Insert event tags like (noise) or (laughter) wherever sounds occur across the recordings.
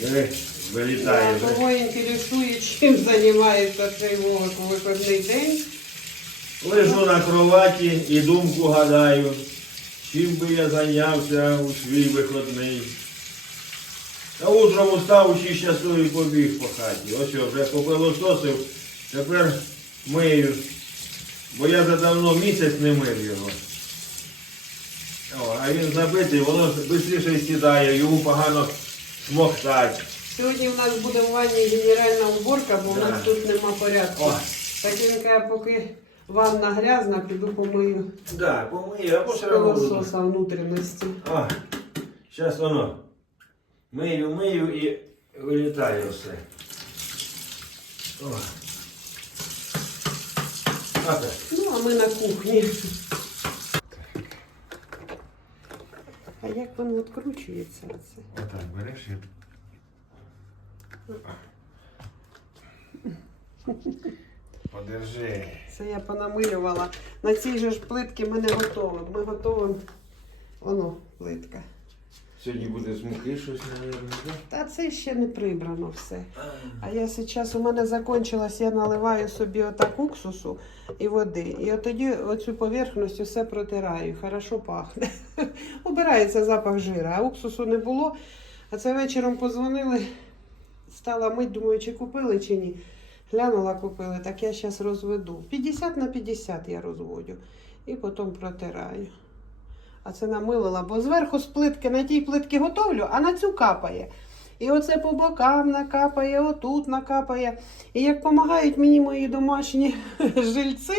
Я того чим займається цей Виходний день. Лежу на кроваті і думку гадаю, чим би я зайнявся у свій виходний. Та утром устав 6 часу і побіг по хаті. Ось я вже попилососив, тепер мию. Бо я за давно місяць не мив його. О, а він забитий, воно швидше сідає, йому погано. Смок Сьогодні у нас буде в ванні генеральна уборка, бо да. у нас тут нема порядку. Так я поки ванна грязна, піду помию. Так, да, помию, або все одно. З внутрішності. О, зараз воно. Мию, мию і вилітає все. Ох. Ох. Ну, а ми на кухні. Як воно відкручується. так. береш і О. Подержи. Це я понамилювала на цій же ж плитці ми не готові. Ми Воно, плитка. — Сьогодні буде щось, мабуть? — Та це ще не прибрано все. А я зараз у мене закінчилось, я наливаю собі отак уксусу і води. І от тоді оцю поверхність все протираю, хорошо пахне. Убирається запах жира, а уксусу не було. А це вечором дзвонили, стала мити, думаю, чи купили, чи ні. Глянула купили, так я зараз розведу. 50 на 50 я розводю і потім протираю. А це намилила, бо зверху з плитки на тій плитки готовлю, а на цю капає. І оце по бокам накапає, отут накапає. І як допомагають мені мої домашні жильці,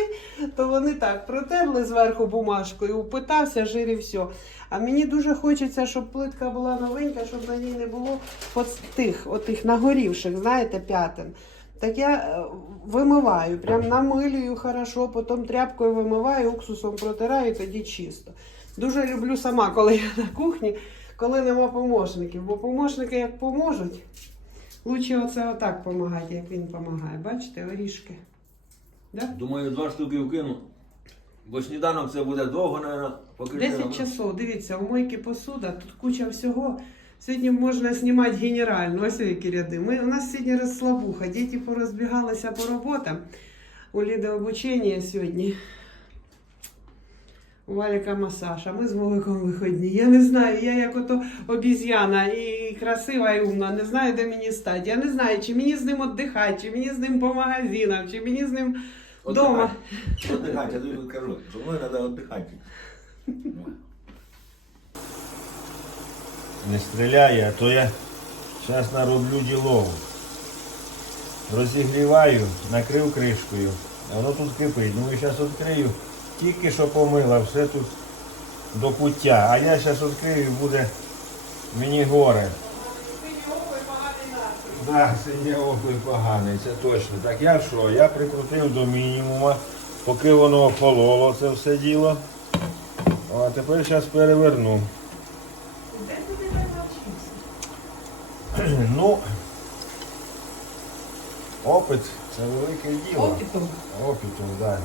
то вони так протерли зверху бумажкою, упитався, жир і впитався, жирів, все. А мені дуже хочеться, щоб плитка була новенька, щоб на ній не було от тих, отих от нагорівших знаєте, п'ятен. Так я вимиваю, прям намилюю, хорошо, потім тряпкою вимиваю, уксусом протираю, і тоді чисто. Дуже люблю сама, коли я на кухні, коли нема помощників, бо помощники як допоможуть, краще отак допомагати, як він допомагає. Бачите, оріжки. Думаю, два штуки вкину, бо сніданок це буде довго, напевно, поки десять часов. Дивіться, у мойки посуда, тут куча всього. Сьогодні можна знімати генеральну. Ось які ряди. Ми, У нас сьогодні розслабуха. Діти порозбігалися по роботам у обучення сьогодні. Валіка масаж, а ми з воликом виходні. Я не знаю, я як обізяна і красива і умна. Не знаю, де мені стати. Я не знаю, чи мені з ним віддихати, чи мені з ним по магазинах, чи мені з ним вдома. Віддихати, я тобі кажу, мені треба віддихати. Не стріляє, а то я зараз нароблю ділову. Розігріваю, накрив кришкою. а Воно тут кипить, ну я зараз відкрию. Тільки що помила, все тут до пуття. А я зараз відкрию, буде мені горе. Синя поганий напит. Так, так синя поганий, це точно. Так я що? Я прикрутив до мінімума. Поки воно охололо це все діло. А тепер зараз переверну. Де ти не навчився? Ну опит це велике діло. Опітом. Опитом, так.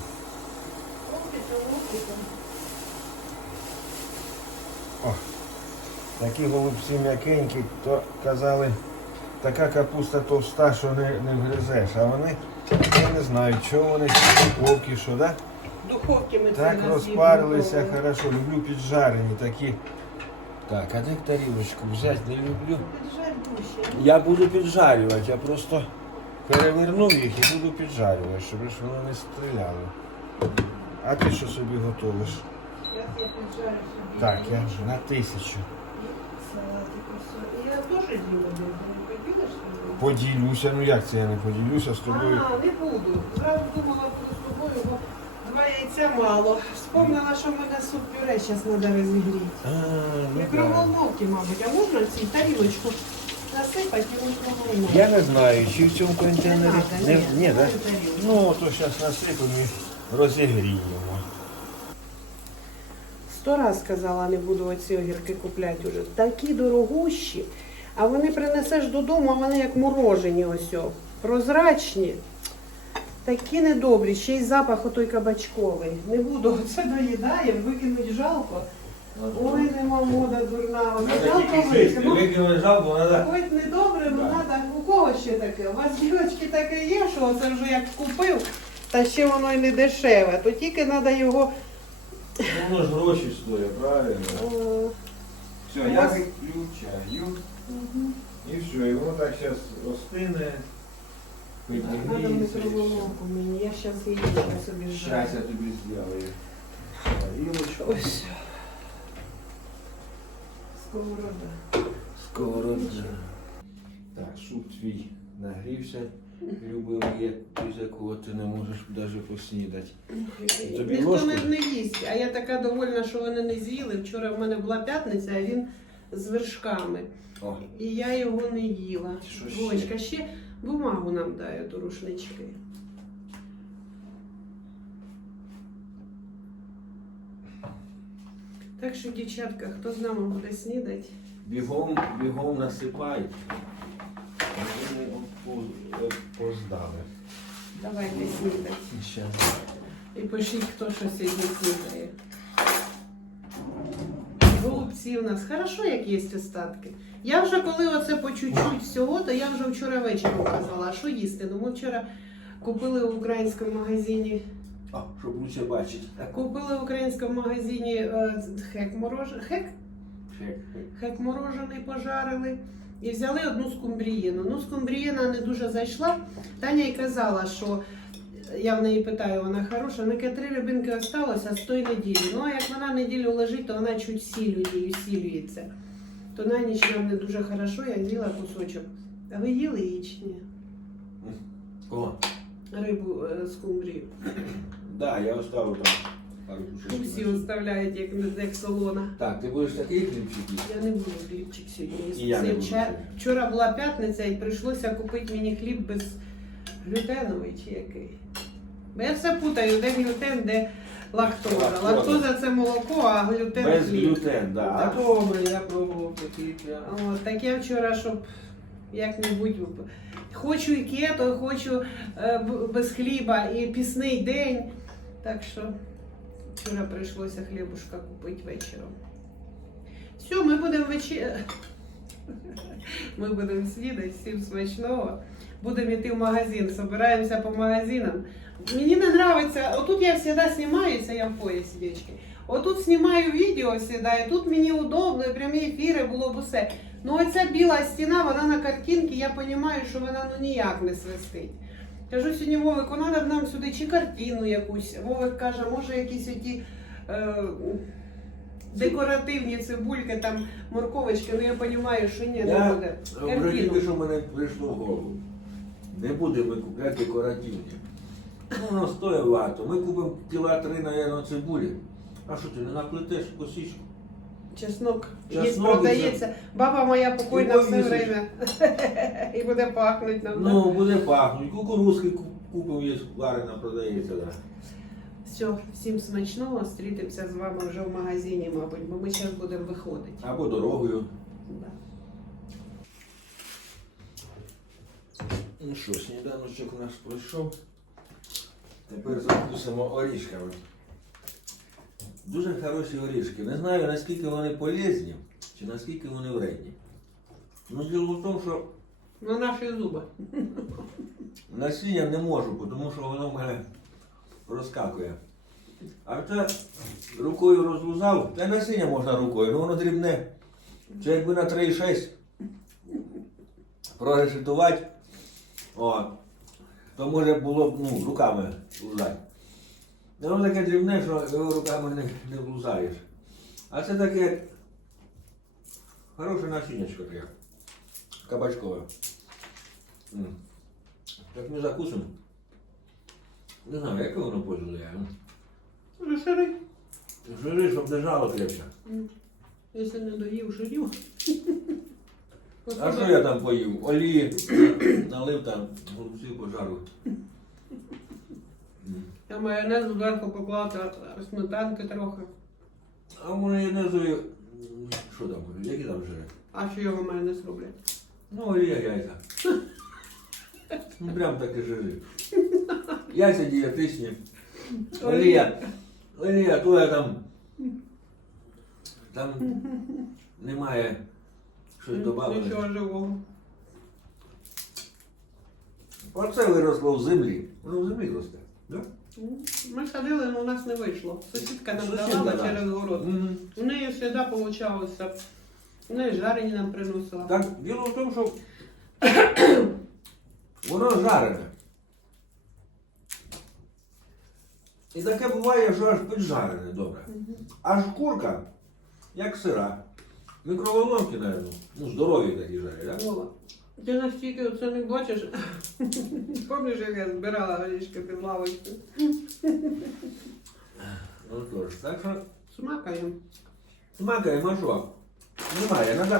О, Такі голубці м'якенькі, то казали, така капуста товста, що не не вгризеш. А вони я не знаю, що вони, духовки, що, так? Да? Духовки ми так. розпарилися виговую. хорошо, Люблю піджарені. такі, Так, а де тарілочку взяти? не люблю, Піджарю, Я буду піджарювати, я просто переверну їх і буду піджарювати, щоб вони не стріляли. А ти що собі готуєш? Так, я вже на тисячу. Я теж діла, хотіла, Поділюся, ну як це я не поділюся з тобою. А, не буду. Зразу думала про собою, бо два яйця мало. Вспомнила, що в мене суп пюре зараз треба розігріти. Микроволновки, мабуть, а можна цю тарілочку насипати Я не знаю, чи в цьому не, Не Ну, то зараз насипаю. Розігріємо. Сто раз сказала не буду оці огірки купляти вже. Такі дорогущі, а вони принесеш додому, а вони як морожені, ось. Прозрачні, такі недобрі, ще й запах отой кабачковий. Не буду оце доїдає, Викинуть жалко. Ой, нема мода дурна. Але, жалко, Хоча да. не добре, вона так. У кого ще таке? У вас білочки таке є, що оце вже як купив. Та ще воно й не дешеве, то тільки треба його... Воно ну, ж гроші стоїть, правильно. Uh, все, як? я Угу. Uh -huh. І все, і воно так зараз мені, Я зараз її собі навіть. Зараз я тобі сделаю. І ось щось. Ось. Сковорода. Так, суп твій нагрівся. Любимо, ти не можеш навіть Тобі Ніхто не їсть, а я така довольна, що вони не з'їли. Вчора в мене була п'ятниця, а він з вершками. І я його не їла. Ще? ще бумагу нам дають у рушнички. Так що, дівчатка, хто з нами буде снідати? Бігом бігом насипає. Вони пождали. Давайте снідатися. І пишіть, хто щось відсутає. Голубці у нас. Хорошо, як є остатки. Я вже коли оце по чуть-чуть всього, то я вже вчора ввечері показала, що їсти. Ну, ми вчора купили в українському магазині. А, щоб ми бачить. бачити. Так. Купили в українському магазині хек мороже. Хек? Хек. Хек, хек морожений пожарили. І взяли одну скумбрієну, Ну, скумбрієна не дуже зайшла. Таня й казала, що я в неї питаю, вона хороша, на котре рибинки залишилося з тої неділі. Ну а як вона неділю лежить, то вона чуть сілює, її То на ніч не дуже добре, я з'їла кусочок. А ви їли Кого? Рибу з кумбрію. Так, я там Усі виставляють, як, як салона. Так, ти будеш такі хлібчики. Я не буду хлібчик буду. Вчора була п'ятниця і довелося купити мені хліб без глютеновий Бо Я все путаю, де глютен, де лактоза. Лактоза — це молоко, а глютен Без хліб. Глютен, Добре. Так. Добре, я пробував так Таке вчора, щоб як-небудь Хочу і кето, хочу без хліба і пісний день. Так що. Вчора прийшлося хлібушка купити вечором. Все, ми будемо вичи... Ми будемо слідати, всім смачного. Будемо йти в магазин, збираємося по магазинам. Мені не подобається, отут я завжди знімаюся, я в поясі, січки. Отут тут знімаю відео, тут мені удобно, прямі ефіри було б усе. бусе. Оця біла стіна, вона на картинці, я розумію, що вона ну, ніяк не свистить. Кажу сьогодні Вовику, мови, треба нам сюди чи картину якусь. Вовик каже, може якісь які, е, е, декоративні цибульки, там морковички, ну я розумію, що ні, не буде. тільки що в мене прийшло в голову. Не буде викупляти декоративні. Ну, стоїть варто. Ми купимо кіла три, мабуть, цибулі. А що ти не наплетеш косичку? Чеснок, Чеснок Їдь, продається. Це... Баба моя покойна ой, все время. (laughs) І буде пахнуть на мене. Ну, буде пахнуть. Кукурузки купив, варена, продається. Все, всім смачного. Зустрітися з вами вже в магазині, мабуть, бо ми зараз будемо виходити. Або дорогою. Так. Ну що, сніданочок у нас пройшов. Тепер закусимо орішками. Дуже хороші орішки. Не знаю, наскільки вони полезні чи наскільки вони вредні. Ну, діло в тому, що на наші зуби. Насіння не можу, тому що воно в мене розкакує. А це рукою розлузав, це насіння можна рукою, але воно дрібне. Це якби на 3,6 прорешетувати, то може було б ну, руками лузати. Воно таке дрібне, що його руками не влузаєш. А це таке хороше насіннячко таке. Кабачкове. М -м. Так ми закусимо. Не знаю, як воно пользує. Жири, Жири, щоб держало кліпся. Якщо не доїв жирю. а що я там поїв? Олії налив там голубців пожару. Там майонезу зверху поплати, а сметанки трохи. А майонезу... що там? Які там жири? А що його майонез роблять? Ну, яйця. ну прям так і Яйця Яйця Олія. Олія, то я там. Там немає щось Нічого живого. Оце виросло в землі. Воно в землі росте, да? Ми садили, але у нас не вийшло. Сусідка нам Сусідка давала дана. через город. У неї все так У неї жарені нам приносила. Так, діло в тому, що воно жарене. І таке буває, що аж піджарене добре. Аж курка, як сира. Микроволновки, навіть. Ну, здорові такі жарі, так? Ола. Ти на оце не бачиш. Помниш, як я збирала горішки під що. Смакаємо. Смакаємо, а що? Немає. Надо.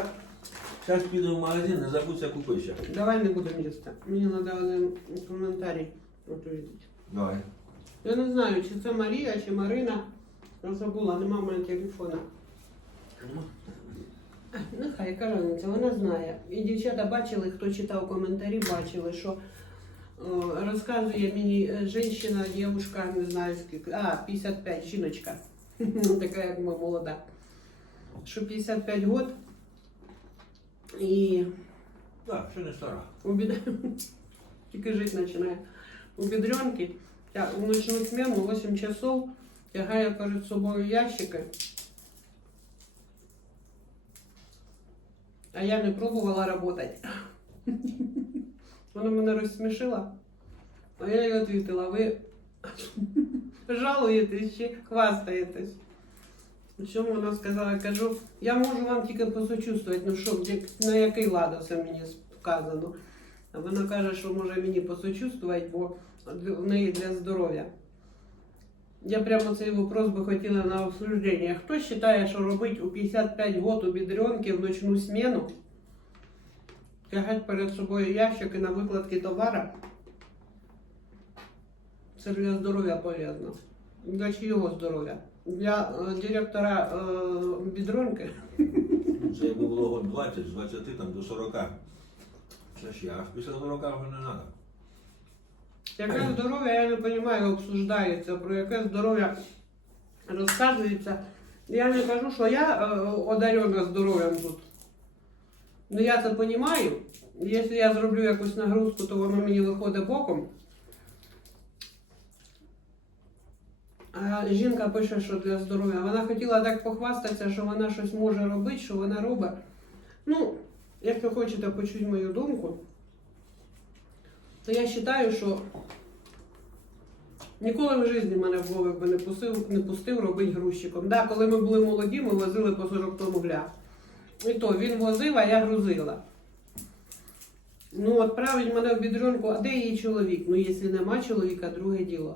зараз піду в магазин, не забудься купити ще. Давай не будемо їсти, Мені треба один комментарій от Давай. Я не знаю, чи це Марія, чи Марина. забула, я нема немає мене телефона. Нехай ну, каже, вона знає. І дівчата бачили, хто читав коментарі, бачили, що о, розказує мені жінка, дівчинка, не знаю, скільки... А, 55, жіночка. така, як ми, молода. Що 55 років і Так, да, ще не тільки жити починає. У бедренки. Я в ночную в 8 часов тягає перед собою ящики. А я не пробувала. Працювати. Вона мене розсмішила, а я їй відповіла, ви жалуєтесь чи хвастаєтесь. Вона сказала, кажу, я можу вам тільки ну, що, на який лад це мені сказано. Вона каже, що може мені посочувствувати, бо в неї для здоров'я. Я прямо цей вопрос би хотіла на обсуждение. Хто вважає, що робить у 55 год у біленке в ночну смену, тягать перед собою ящики на викладки товара? Це ж для здоров'я полезно. Для чого здоров'я. Для, для, для директора Бідронки. Це йому було 20, з 20 там, до 40. Це ж я Після рука вже не треба. Яке здоров'я, я не розумію, обсуждається, про яке здоров'я розказується. Я не кажу, що я одарена здоров'ям тут. Ну, я це розумію. Якщо я зроблю якусь нагрузку, то воно мені виходить боком. А Жінка пише, що для здоров'я. Вона хотіла так похвастатися, що вона щось може робити, що вона робить. Ну, якщо хочете почути мою думку. То я вважаю, що ніколи в житті мене в голові би не пустив, не пустив робити грузчиком. Да, коли ми були молоді, ми возили по 40 угля. І то він возив, а я грузила. Ну, відправить мене в бідрунку, а де її чоловік? Ну, якщо нема чоловіка, друге діло.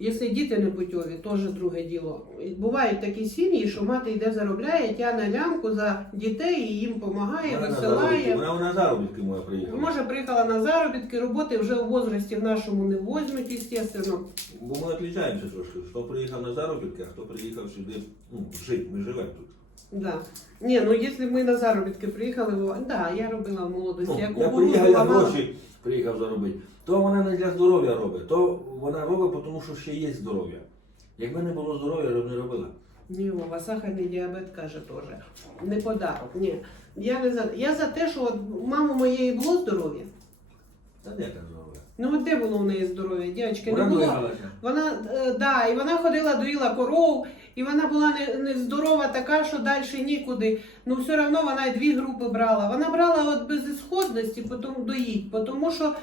Якщо діти не путьові, теж друге діло. Бувають такі сім'ї, що мати йде заробляє, тя на лямку за дітей і їм допомагає, висилає. Вона на заробітки моя приїхала. Може, приїхала на заробітки, роботи вже в возрасті в нашому не возьмуть, звісно. Бо ми відрізняємося трошки. Хто приїхав на заробітки, а хто приїхав сюди ну, жити, ми живемо тут? Да. Ні, ну якщо ми на заробітки приїхали, був... да, я робила в молодості, ну, я, я, я порука Приїхав заробити. То вона не для здоров'я робить, то вона робить тому, що ще є здоров'я. Якби не було здоров'я, я б не робила. Ні, у сахарний діабет, каже, теж. Не подарунок, Ні. Я не за я за те, що от мама моєї було здоров'я. Та де це здоров'я? Ну, от де було в неї здоров'я? Дячки не було. Валася. Вона да, і вона ходила доїла коров. І вона була не, не здорова, така, що далі нікуди. Ну, все одно вона й дві групи брала. Вона брала от безисходності потім доїть, тому що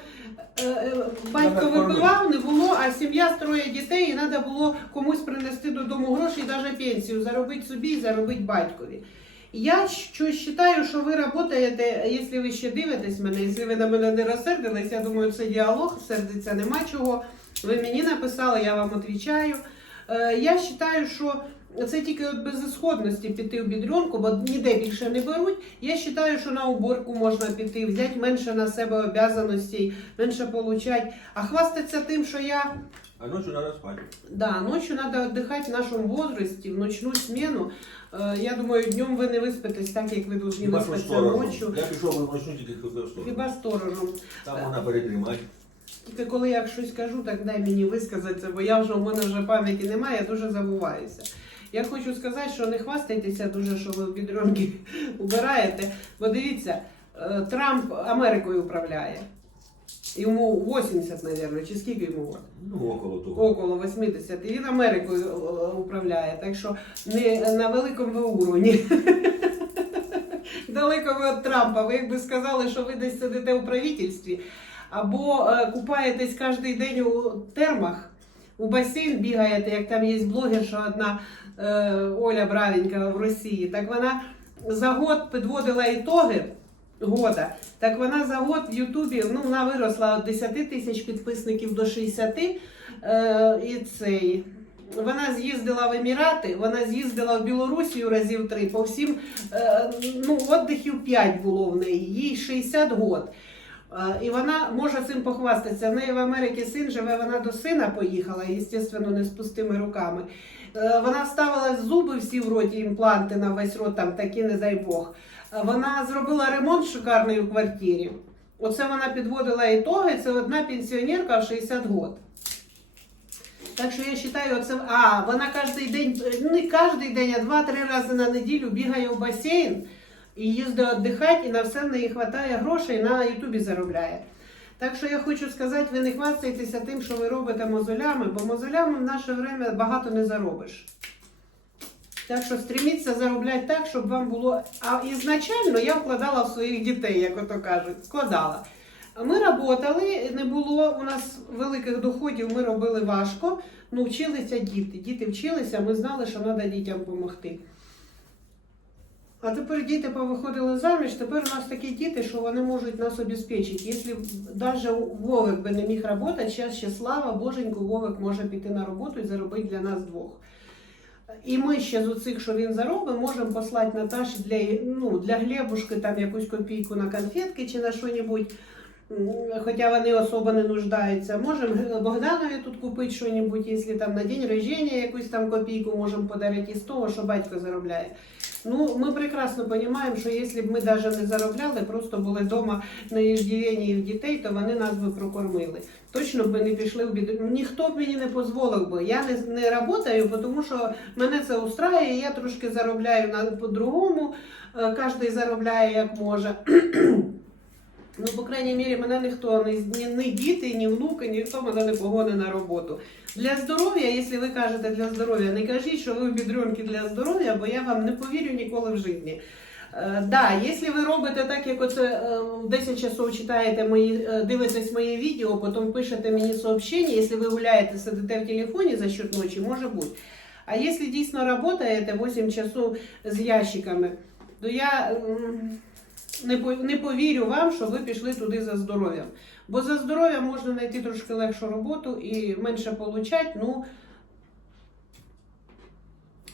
е, е, батько вибивав, не було, а сім'я строїть троє дітей, і треба було комусь принести додому гроші, і навіть пенсію заробити собі, і заробити батькові. Я щось вважаю, що ви працюєте, якщо ви ще дивитесь мене, якщо ви на мене не розсердились, я думаю, це діалог, сердиться, нема чого. Ви мені написали, я вам відповідаю. Я вважаю, що це тільки від безісходності піти в бідрюнку, бо ніде більше не беруть. Я вважаю, що на уборку можна піти, взяти менше на себе обов'язаностей, менше получать. А хвастатися тим, що я а спать. треба спати. Да, ночі отдыхать в нашому возрості в ночну Е, Я думаю, днем ви не виспитесь, так як ви душі виспиться ночью. Я пішов ночнути хто за хіба, сторожу. хіба сторожу. Там вона передріма. Тільки коли я щось кажу, так дай мені висказати, бо я вже у мене вже пам'яті немає, я дуже забуваюся. Я хочу сказати, що не хвастайтеся дуже, що ви відронки убираєте. Бо дивіться, Трамп Америкою управляє. Йому 80, мабуть, чи скільки йому Ну, около того. Около 80. І Він Америкою управляє, так що не на великому уровні. Далеко ви від Трампа. Ви якби сказали, що ви десь сидите у правительстві? Або купаєтесь кожен день у термах, у басейн бігаєте, як там є блогер, що одна Оля Бравенька в Росії. Так вона за год підводила ітоги года. Так вона за год в Ютубі ну вона виросла від 10 тисяч підписників до 60. Е, і цей, Вона з'їздила в Емірати, вона з'їздила в Білорусі разів три, по всім ну, отдихів 5 було в неї, їй 60 років. І вона може цим похвастатися. В неї в Америці син живе, вона до сина поїхала, і звісно, не з пустими руками. Вона вставила зуби всі в роті імпланти на весь рот, там, такі не дай Бог. Вона зробила ремонт шикарний у квартирі. Оце вона підводила ітоги. Це одна пенсіонерка в 60 років. Так що я вважаю, оце... А, вона кожен день, кожен день, а два-три рази на неділю бігає в басейн. І їздить віддихати, і на все неї вистачає грошей і на Ютубі заробляє. Так що я хочу сказати, ви не хвастайтеся тим, що ви робите мозолями, бо мозолями в наше час багато не заробиш. Так що стріміться заробляти так, щоб вам було. А ізначально я вкладала в своїх дітей, як ото кажуть, складала. Ми працювали, не було у нас великих доходів, ми робили важко, але вчилися діти. Діти вчилися, ми знали, що треба дітям допомогти. А тепер діти повиходили заміж, тепер у нас такі діти, що вони можуть нас обезпечити. Якщо навіть Вовик би не міг працювати, зараз ще слава Боженьку, Вовик може піти на роботу і заробити для нас двох. І ми ще з оцих, що він заробить, можемо послати Наташі для, ну, для Глебушки там якусь копійку на конфетки чи на що, хоча вони особо не нуждаються. Можемо Богданові тут купити щось, якщо там на день рождення копійку можемо подарити із з того, що батько заробляє. Ну, ми прекрасно розуміємо, що если б ми даже не заробляли, просто були дома на іж в дітей, то вони нас би прокормили. Точно би не пішли в бід. Ніхто б мені не дозволив. би. я не не работаю, тому що мене це устрає. Я трошки заробляю по-другому, кожен заробляє як може. Ну, по крайней мере, не ні ні діти, ні внуки, ніхто мене не погонить на роботу. Для здоров'я, якщо ви кажете для здоров'я, не кажіть, що ви в бідрюнки для здоров'я, бо я вам не повірю ніколи в житті. Е, да, Якщо ви робите так, як оце 10 часов читаєте мої. Е, дивитесь мої відео, потім пишете мені потім сообщення, якщо ви гуляєте сидите в телефоні за счет ночі, може бути. А якщо дійсно працюєте 8 часов з ящиками, то я... Не повірю вам, що ви пішли туди за здоров'ям. Бо за здоров'я можна знайти трошки легшу роботу і менше получать. Ну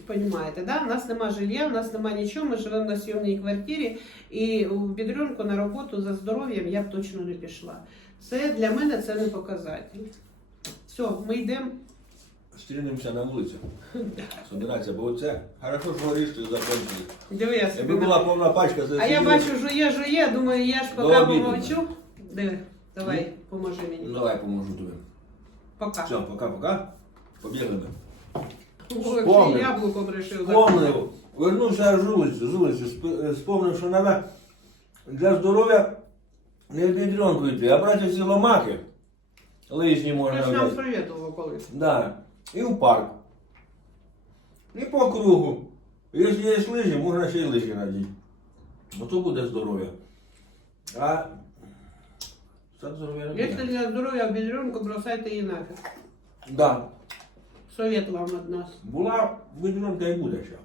Понимаєте, да? У нас нема життя, у нас нема нічого, ми живемо на сьомній квартирі. І в бідрюнку на роботу за здоров'ям я б точно не пішла. Це для мене це не показатель. Все, ми йдемо стрінемося на вулиці. Собирайся, бо це хорошо, що говориш, що закончили. Дивись. була повна пачка, А я бачу, жує, що жує, що думаю, я ж пока помовчу. Диви, давай, поможи мені. Давай, поможу тобі. Пока. Все, пока-пока. Побігли ми. Яблуком рішив. Вспомнив. Вернувся з вулиці, з вулиці. Сп... Вспомнив, що надо для здоров'я не відрінку йти, а брати всі ломахи. Лижні можна. Я ж нам привітував колись. Да. І в парк. І по кругу. Якщо є лижі, можна ще й лижі надіти. Бо то буде здоров'я. А... Здоров Якщо для здоров'я рюмку, бросайте її інакше. Да. Совет вам від нас. Була бідрунка і буде ще.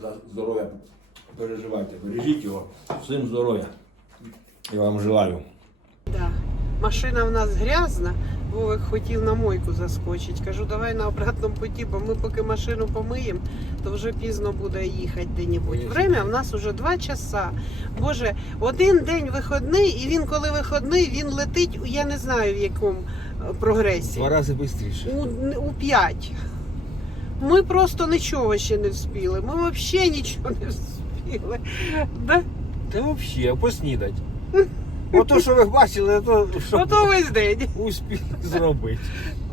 За Здоров'я. Переживайте. Бережіть його. Всім здоров'я. І вам желаю. Машина в нас грязна, Вовик хотів на мойку заскочити. Кажу, давай на обратному поті, бо ми поки машину помиємо, то вже пізно буде їхати. де-небудь. Время в нас вже два години. Боже, один день вихідний, і він, коли вихідний, він летить, я не знаю в якому прогресі. Два рази швидше. У у п'ять. Ми просто нічого ще не вспіли. Ми взагалі нічого не вспіли. Да? Та взагалі, поснідать. Ото, то, що ви бачили, то що весь день успіх зробити.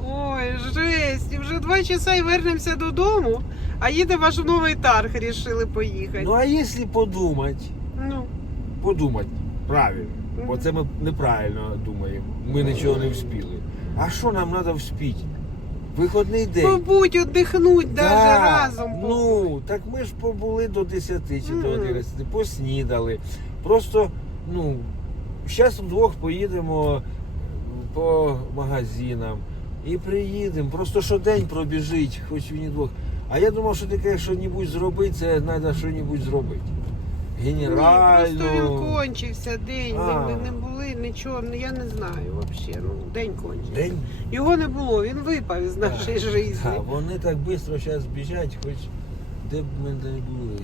Ой, жесть. Вже два години вернемося додому, а їде ваш новий тарг рішили поїхати. Ну а якщо подумати. Ну. Подумати, правильно. Mm -hmm. Бо це ми неправильно думаємо. Ми mm -hmm. нічого не встигли. А що нам треба вспіти? Вихідний день. Побудь, віддихнуть да. навіть разом. Ну, так ми ж побули до 10 чи до 11, поснідали. Просто, ну. Зараз вдвох поїдемо по магазинам і приїдемо. Просто що день пробіжить, хоч він і двох. А я думав, що таке щось зробити, це треба щось зробити. Генерально. Просто він кончився, день. А. Ми б не були, нічого, я не знаю взагалі. День кончився. День? Його не було, він випав із а, нашої шіп… жизни. Вони так швидко зараз біжать, хоч де б ми не були.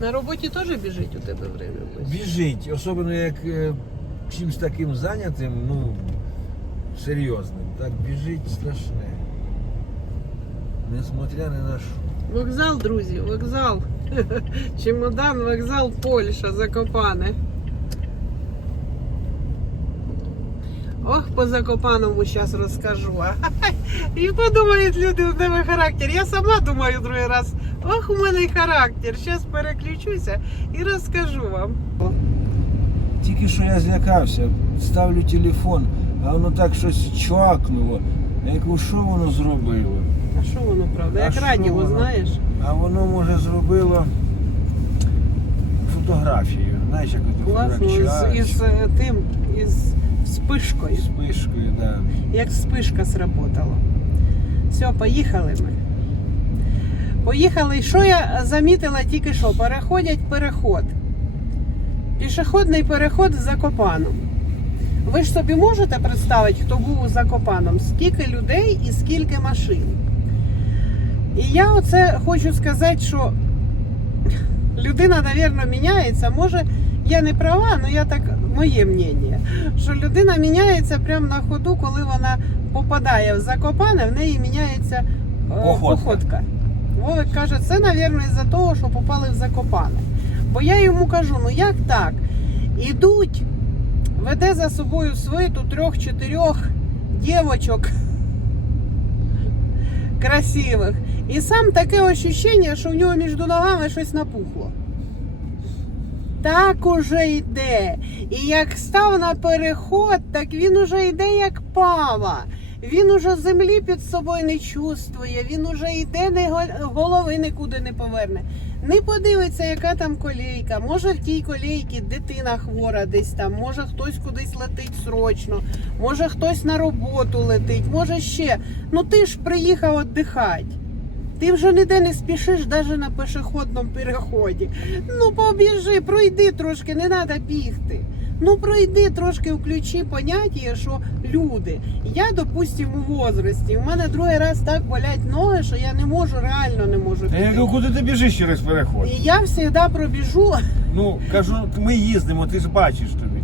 На роботі теж біжить у тебе время? ревіть. Біжить. Особливо як е, чимось таким зайнятим, ну, серйозним, так біжить смотря Несмотря на що. Вокзал, друзі, вокзал. Чемодан, вокзал Польща закопане. Ох, по закопаному зараз розкажу. і подумають люди, у тебе характер. Я сама думаю другий раз. Ох, у мене характер. Зараз переключуся і розкажу вам. Тільки що я злякався. Ставлю телефон, а воно так щось чуакнуло. Я кажу, що воно зробило? А що воно, правда? Як раділо знаєш? Воно... А воно, може, зробило фотографію. Знаєш, як вот зелені. Із тим, із. із спишкою, пишкою, да. Як спишка сработала. Все, поїхали ми. Поїхали, і що я замітила, тільки що переходять переход. Пішохідний переход з закопаном. Ви ж собі можете представити, хто був за копаном, скільки людей і скільки машин. І я оце хочу сказати, що людина, мабуть, міняється може. Я не права, але я так моє мнення, що людина міняється прямо на ходу, коли вона попадає в закопане, в неї міняється походка. Вовик каже, це, мабуть, за того, що попали в закопане. Бо я йому кажу, ну як так? Ідуть, веде за собою свиту трьох-чотирьох дівочок <свист� -х> красивих і сам таке ощущення, що в нього між ногами щось напухло. Так уже йде. І як став на переход, так він уже йде, як пава. Він уже землі під собою не чувствує, він уже йде, не голови нікуди не поверне. Не подивиться, яка там колейка. Може в тій колейці дитина хвора десь, там. може хтось кудись летить срочно, може хтось на роботу летить, може ще. Ну Ти ж приїхав віддихати. Ти вже ніде не спішиш навіть на пішохідному переході. Ну, побіжи, пройди трошки, не треба бігти. Ну пройди трошки включи поняття, що люди, я, допустимо, у возрості. У мене другий раз так болять ноги, що я не можу, реально не можу. Я Куди е, ну, ти біжиш через переход? І я завжди пробіжу. Ну, кажу, ми їздимо, ти ж бачиш тобі.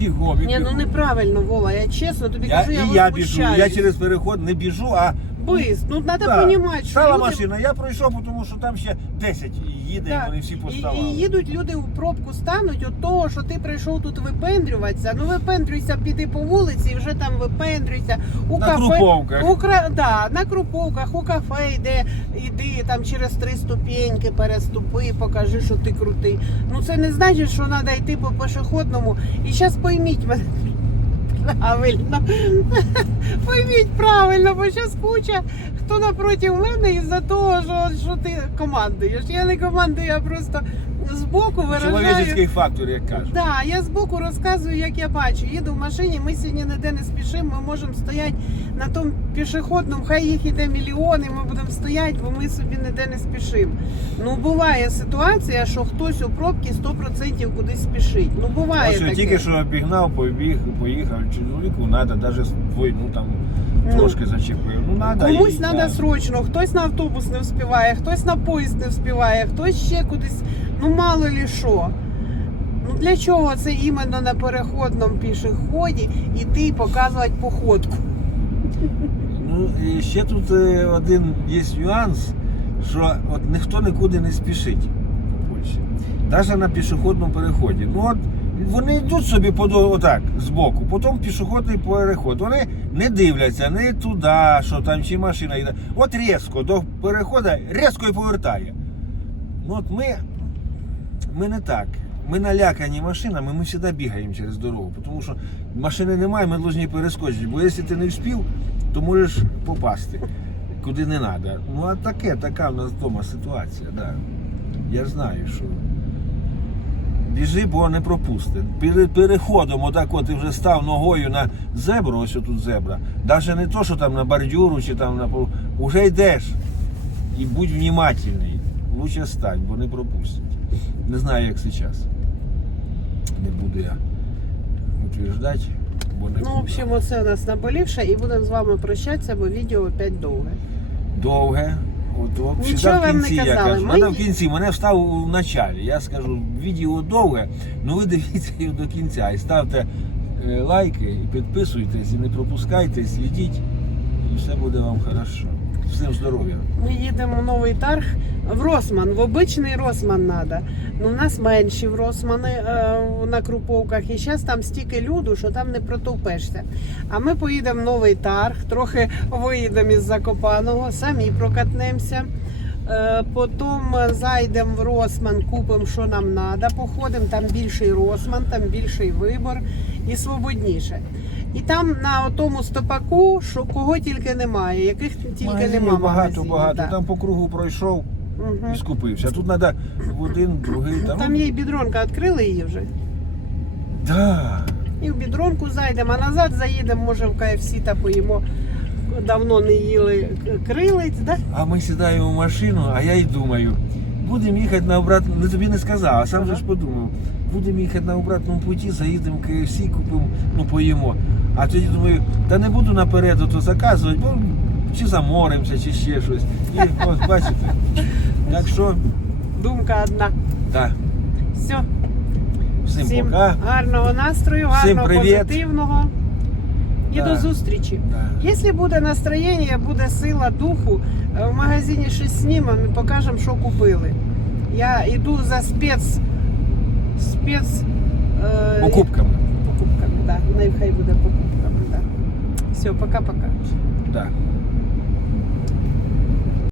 Ні, не, Ну неправильно, Вова, я чесно, тобі я, кажу, я І Я, я біжу, я через переход не біжу, а. Ну, треба розуміти, да. що. Стала машина, люди... я пройшов, тому що там ще 10 їде, да. вони всі поставили. І і їдуть люди у пробку стануть от того, що ти прийшов тут випендрюватися, ну випендрюйся, піди по вулиці і вже там випендрюйся. У На, кафе... круповках. У кра... да, на круповках, у кафе, йде, йди через три ступіньки, переступи, покажи, що ти крутий. Ну це не значить, що треба йти по-пешеходному. І зараз пойміть мене. Правильно, пойміть правильно, бо сейчас куча хто напроти мене із за того що, що ти командуєш. Я не командую, я просто. З боку виражаю... фактор, як кажуть. Так, да, я з боку розказую, як я бачу. Їду в машині, ми сьогодні ніде не спішимо, ми можемо стояти на тому пішохідному, хай їх іде мільйон, і ми будемо стояти, бо ми собі ніде не спішимо. Ну, Буває ситуація, що хтось у пробці 100% кудись спішить. Ну, буває Ось, таке. Тільки що обігнав, побіг, поїхав, чоловіку треба, навіть, навіть ну, там трошки зачепив. надо Комусь треба срочно, хтось на автобус не встигає, хтось на поїзд не вспіває, хтось ще кудись. Ну мало ли що. Ну Для чого це іменно на переходному пішоході іти показувати походку. Ну, і Ще тут один є нюанс, що от ніхто нікуди не спішить. Навіть на пішохідному переході. Ну, от Вони йдуть собі по отак з боку, потім пішохідний переход. Вони не дивляться, не туди, що там чи машина йде. От різко, до переходу, різко і повертає. Ну, От ми. Ми не так. Ми налякані машинами, ми завжди бігаємо через дорогу. Тому що машини немає, ми повинні перескочити. Бо якщо ти не вспів, то можеш попасти куди не треба. Ну а таке, така в нас вдома ситуація. Да. Я знаю, що біжи, бо не пропусти. Перед переходом, отак, от ти вже став ногою на зебру, ось тут зебра. Навіть не то, що там на бордюру чи там на Вже йдеш. І будь внимательний. Лучше стань, бо не пропустить. Не знаю, як зараз. Не буду я утверждати, бо не ну, в Ну, общем, оце у нас наболівше. І будемо з вами прощатися, бо відео опять довге. Довге. От, от Нічого в кінці вам в казали. я кажу. Ми... Мене в кінці мене встав у началі. Я скажу, відео довге, ну ви дивіться його до кінця. І ставте лайки, і підписуйтесь і не пропускайте, і слідіть. І все буде вам хорошо ним здоров'я. Ми їдемо в новий тарг в Росман, в обичний Росман надо. треба. У нас менші в Росмани е, на Круповках. І зараз там стільки люду, що там не протовпешся. А ми поїдемо в новий тарг, трохи виїдемо із закопаного, самі прокатнемося. Е, потім зайдемо в Росман, купим, що нам треба. Походимо там більший Росман, там більший вибор і свободніше. І там на тому стопаку, що кого тільки немає, яких тільки Магазію, немає. Багато-багато. Багато. Та. Там по кругу пройшов угу. і скупився. А тут треба в один, другий тому. там. Там їй бідронка відкрили її вже. Да. І в бідронку зайдемо, а назад заїдемо, може в КФС та поїмо, давно не їли да? А ми сідаємо в машину, а я й думаю, будемо їхати на обратному, не тобі не сказав, а сам же ага. ж подумав. Будемо їхати на обратному путі, заїдемо в КФС, купимо, ну поїмо. А тоді думаю, та не буду наперед, то заказувати, бо чи заморимося, чи ще щось. І, ось, бачите? Так що... Думка одна. Так. Да. Все. Всім, Всім пока. гарного настрою, гарного, Всім позитивного да. і до зустрічі. Якщо да. буде настроєння, буде сила духу, в магазині щось знімемо і покажемо, що купили. Я йду за спец... Спец... Покупками. Покупками, так. Да. Нехай буде покупка. Все, пока-пока. Да. -пока.